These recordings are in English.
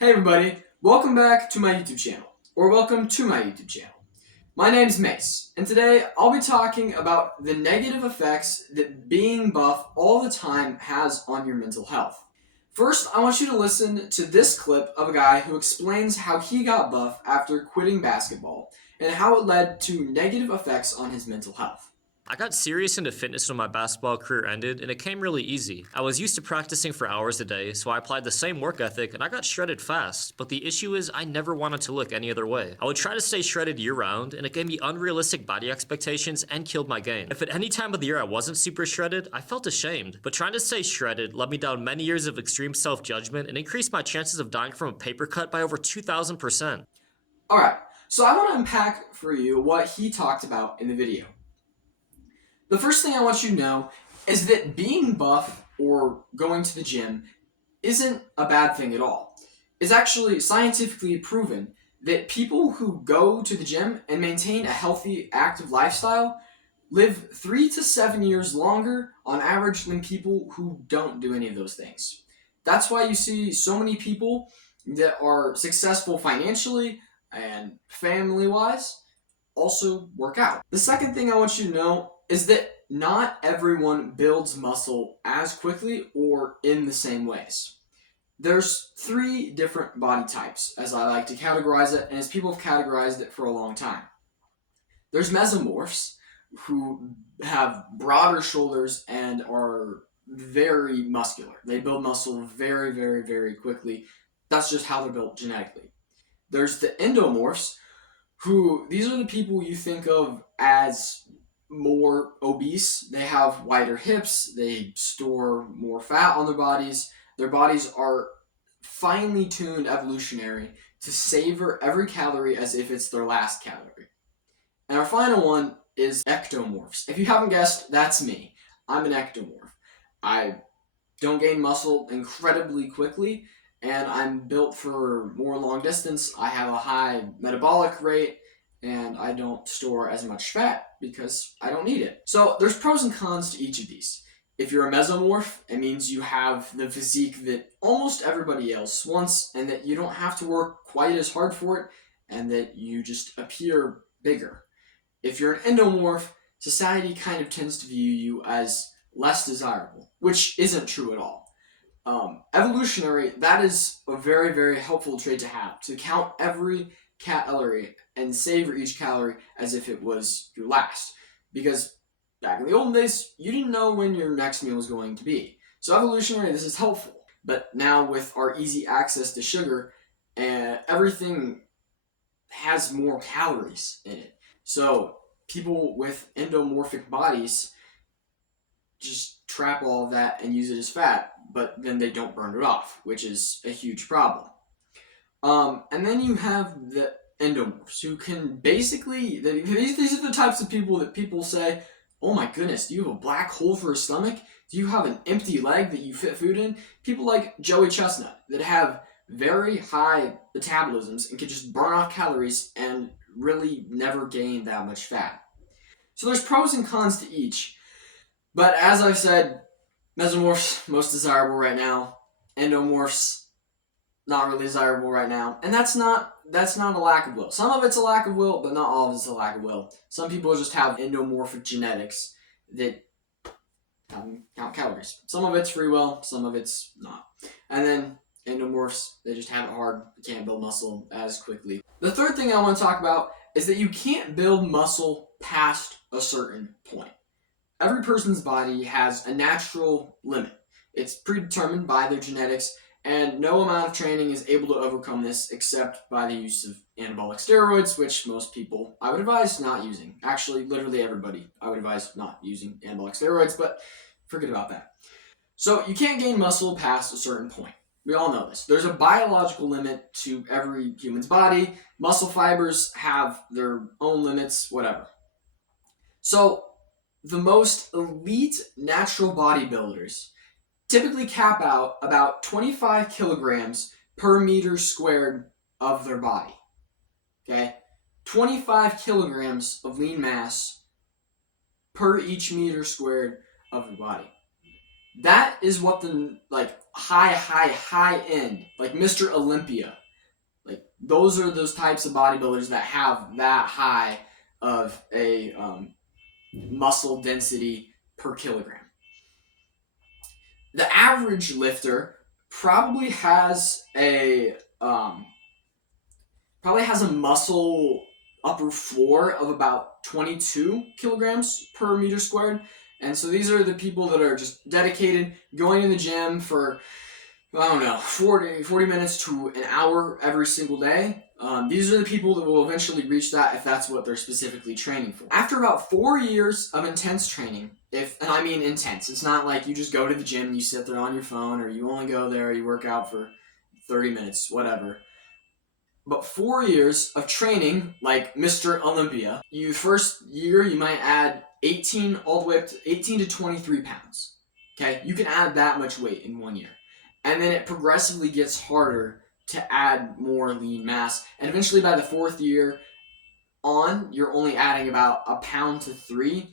Hey everybody, welcome back to my YouTube channel, or welcome to my YouTube channel. My name's Mace, and today I'll be talking about the negative effects that being buff all the time has on your mental health. First, I want you to listen to this clip of a guy who explains how he got buff after quitting basketball, and how it led to negative effects on his mental health. I got serious into fitness when my basketball career ended, and it came really easy. I was used to practicing for hours a day, so I applied the same work ethic and I got shredded fast. But the issue is, I never wanted to look any other way. I would try to stay shredded year round, and it gave me unrealistic body expectations and killed my game. If at any time of the year I wasn't super shredded, I felt ashamed. But trying to stay shredded led me down many years of extreme self-judgment and increased my chances of dying from a paper cut by over 2,000%. Alright, so I want to unpack for you what he talked about in the video. The first thing I want you to know is that being buff or going to the gym isn't a bad thing at all. It's actually scientifically proven that people who go to the gym and maintain a healthy, active lifestyle live 3 to 7 years longer on average than people who don't do any of those things. That's why you see so many people that are successful financially and family-wise also work out. The second thing I want you to know is that not everyone builds muscle as quickly or in the same ways. There's 3 different body types, as I like to categorize it, and as people have categorized it for a long time. There's mesomorphs, who have broader shoulders and are very muscular. They build muscle very, very, very quickly. That's just how they're built genetically. There's the endomorphs, these are the people you think of as more obese. They have wider hips, they store more fat on their bodies. Their bodies are finely tuned evolutionary to savor every calorie as if it's their last calorie. And our final one is ectomorphs. If you haven't guessed, that's me. I'm an ectomorph. I don't gain muscle incredibly quickly, and I'm built for more long distance. I have a high metabolic rate, and I don't store as much fat because I don't need it. So there's pros and cons to each of these. If you're a mesomorph, it means you have the physique that almost everybody else wants, and that you don't have to work quite as hard for it, and that you just appear bigger. If you're an endomorph, society kind of tends to view you as less desirable, which isn't true at all. Evolutionary, that is a very, very helpful trait to have, to count every calorie and savor each calorie as if it was your last. Because back in the olden days, you didn't know when your next meal was going to be. So evolutionary, this is helpful. But now with our easy access to sugar, everything has more calories in it. So people with endomorphic bodies just trap all of that and use it as fat, but then they don't burn it off, which is a huge problem. And then you have the endomorphs, who can basically, these are the types of people that people say, oh my goodness, do you have a black hole for a stomach? Do you have an empty leg that you fit food in? People like Joey Chestnut that have very high metabolisms and can just burn off calories and really never gain that much fat. So there's pros and cons to each. But as I've said, mesomorphs, most desirable right now. Endomorphs, not really desirable right now. And that's not a lack of will. Some of it's a lack of will, but not all of it's a lack of will. Some people just have endomorphic genetics that count calories. Some of it's free will, some of it's not. And then endomorphs, they just have it hard. They can't build muscle as quickly. The third thing I want to talk about is that you can't build muscle past a certain point. Every person's body has a natural limit. It's predetermined by their genetics, and no amount of training is able to overcome this except by the use of anabolic steroids, which most people I would advise not using. Actually, literally everybody I would advise not using anabolic steroids, but forget about that. So you can't gain muscle past a certain point. We all know this. There's a biological limit to every human's body. Muscle fibers have their own limits, whatever. So the most elite natural bodybuilders typically cap out about 25 kilograms per meter squared of their body. Okay? 25 kilograms of lean mass per each meter squared of your body. That is what the high end, like Mr. Olympia, like those are those types of bodybuilders that have that high of a muscle density per kilogram. The average lifter probably has a muscle upper floor of about 22 kilograms per meter squared. And so these are the people that are just dedicated, going to the gym for, 40 minutes to an hour every single day. These are the people that will eventually reach that if that's what they're specifically training for. After about 4 years of intense training, and I mean intense, it's not like you just go to the gym and you sit there on your phone, or you only go there, you work out for 30 minutes, whatever. But 4 years of training, like Mr. Olympia, first year you might add 18 all the way up to 18 to 23 pounds. Okay, you can add that much weight in 1 year. And then it progressively gets harder to add more lean mass. And eventually by the 4th year on, you're only adding about a pound to 3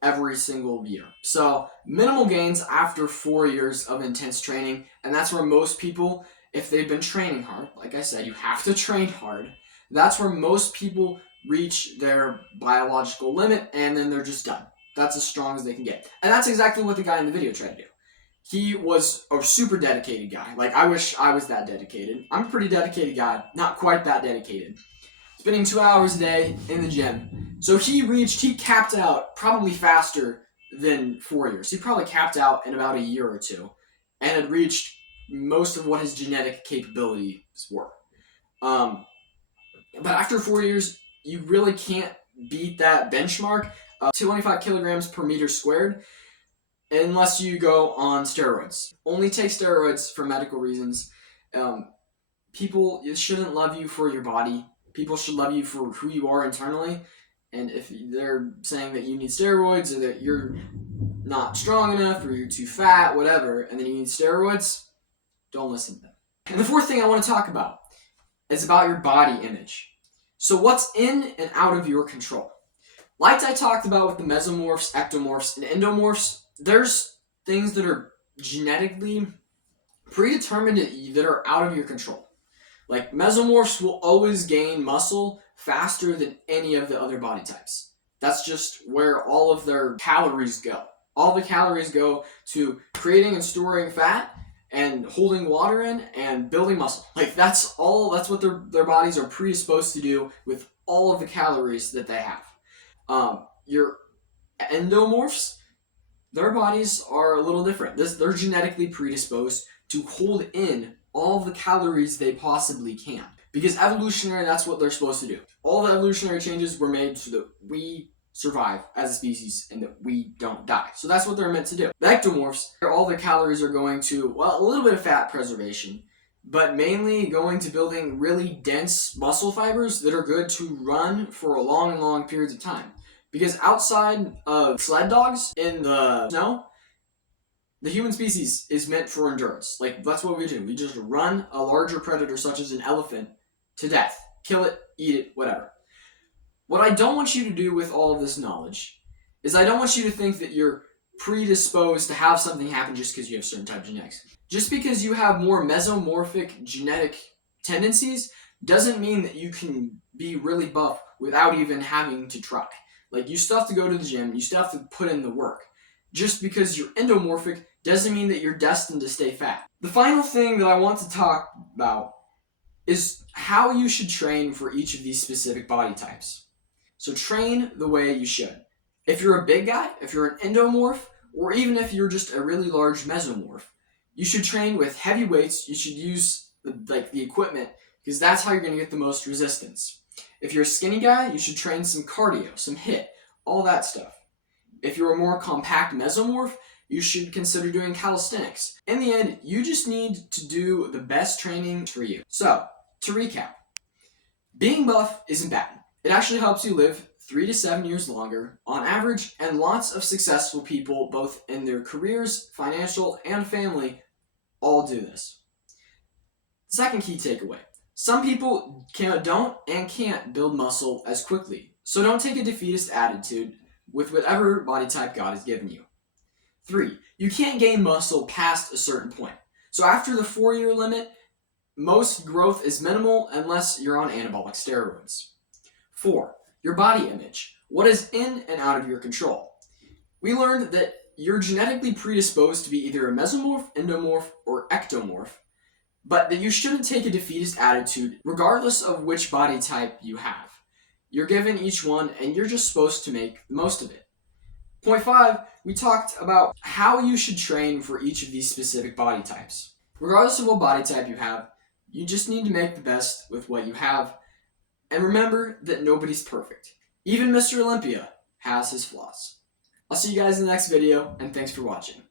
every single year. So minimal gains after 4 years of intense training. And that's where most people, if they've been training hard, like I said, you have to train hard. That's where most people reach their biological limit, and then they're just done. That's as strong as they can get. And that's exactly what the guy in the video tried to do. He was a super dedicated guy. Like, I wish I was that dedicated. I'm a pretty dedicated guy, not quite that dedicated. Spending 2 hours a day in the gym. So he capped out probably faster than 4 years. He probably capped out in about a year or two and had reached most of what his genetic capabilities were. But after 4 years, you really can't beat that benchmark of 25 kilograms per meter squared unless you go on steroids. Only take steroids for medical reasons. People shouldn't love you for your body. People should love you for who you are internally. And if they're saying that you need steroids or that you're not strong enough or you're too fat, whatever, and then you need steroids, don't listen to them. And the fourth thing I want to talk about is about your body image. So what's in and out of your control? Like I talked about with the mesomorphs, ectomorphs, and endomorphs, there's things that are genetically predetermined that are out of your control. Like mesomorphs will always gain muscle faster than any of the other body types. That's just where all of their calories go. All the calories go to creating and storing fat and holding water in and building muscle. Like that's what their bodies are predisposed to do with all of the calories that they have. Your endomorphs, their bodies are a little different. They're genetically predisposed to hold in all of the calories they possibly can. Because evolutionary, that's what they're supposed to do. All the evolutionary changes were made so that we survive as a species and that we don't die. So that's what they're meant to do. The ectomorphs, all their calories are going to, well, a little bit of fat preservation, but mainly going to building really dense muscle fibers that are good to run for long periods of time. Because outside of sled dogs in the snow, the human species is meant for endurance. Like, that's what we do. We just run a larger predator, such as an elephant, to death. Kill it, eat it, whatever. What I don't want you to do with all of this knowledge is I don't want you to think that you're predisposed to have something happen just because you have certain type of genetics. Just because you have more mesomorphic genetic tendencies doesn't mean that you can be really buff without even having to try. Like, you still have to go to the gym, you still have to put in the work. Just because you're endomorphic doesn't mean that you're destined to stay fat. The final thing that I want to talk about is how you should train for each of these specific body types. So train the way you should. If you're a big guy, if you're an endomorph, or even if you're just a really large mesomorph, you should train with heavy weights. You should use the equipment because that's how you're going to get the most resistance. If you're a skinny guy, you should train some cardio, some HIIT, all that stuff. If you're a more compact mesomorph, you should consider doing calisthenics. In the end, you just need to do the best training for you. So, to recap, being buff isn't bad. It actually helps you live 3 to 7 years longer on average, and lots of successful people, both in their careers, financial, and family, all do this. Second key takeaway. Some people don't and can't build muscle as quickly, so don't take a defeatist attitude with whatever body type God has given you. 3, you can't gain muscle past a certain point. So after the 4-year limit, most growth is minimal unless you're on anabolic steroids. 4. Your body image. What is in and out of your control? We learned that you're genetically predisposed to be either a mesomorph, endomorph, or ectomorph, but that you shouldn't take a defeatist attitude regardless of which body type you have. You're given each one and you're just supposed to make the most of it. Point 5, we talked about how you should train for each of these specific body types. Regardless of what body type you have, you just need to make the best with what you have. And remember that nobody's perfect. Even Mr. Olympia has his flaws. I'll see you guys in the next video, and thanks for watching.